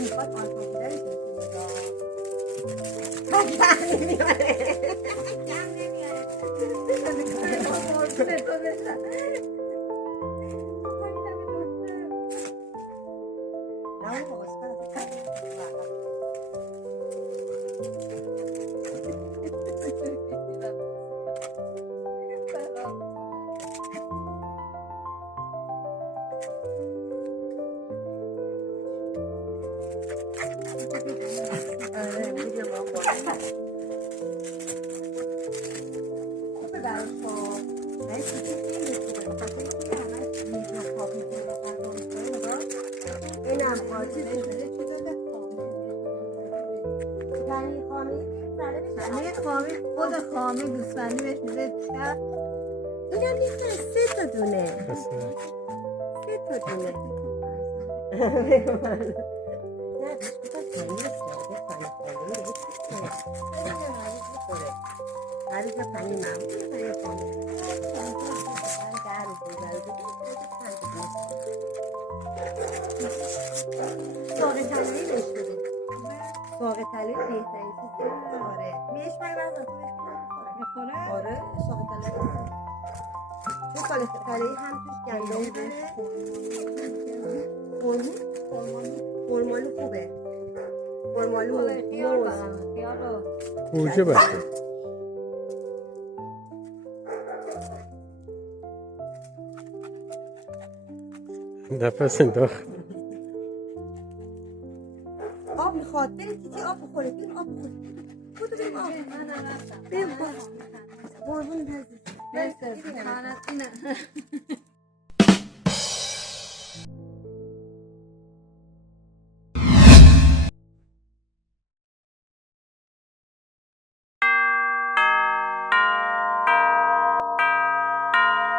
میخواد آلفا بودنش نمیاد نمیاره جمع نمیاره خود خامه گوسفندی بهش میده چه اینا نیست 3 تا دونه 3 تا دونه نه هر روز پنیر معمول پنیر ساقه تلایی بهش بده ساقه تلایی بهترین چیزی آره میش بعد میخوره آره ساقه تلایی چون ساقه تلایی هم توش گندم داره خرمالو خوبه خرمالو موز گوجه بسته نفس انداخت آب میخواد بریم تیتی آب بخوره بریم آب بخوره بودو بریم آب بریم قربون بس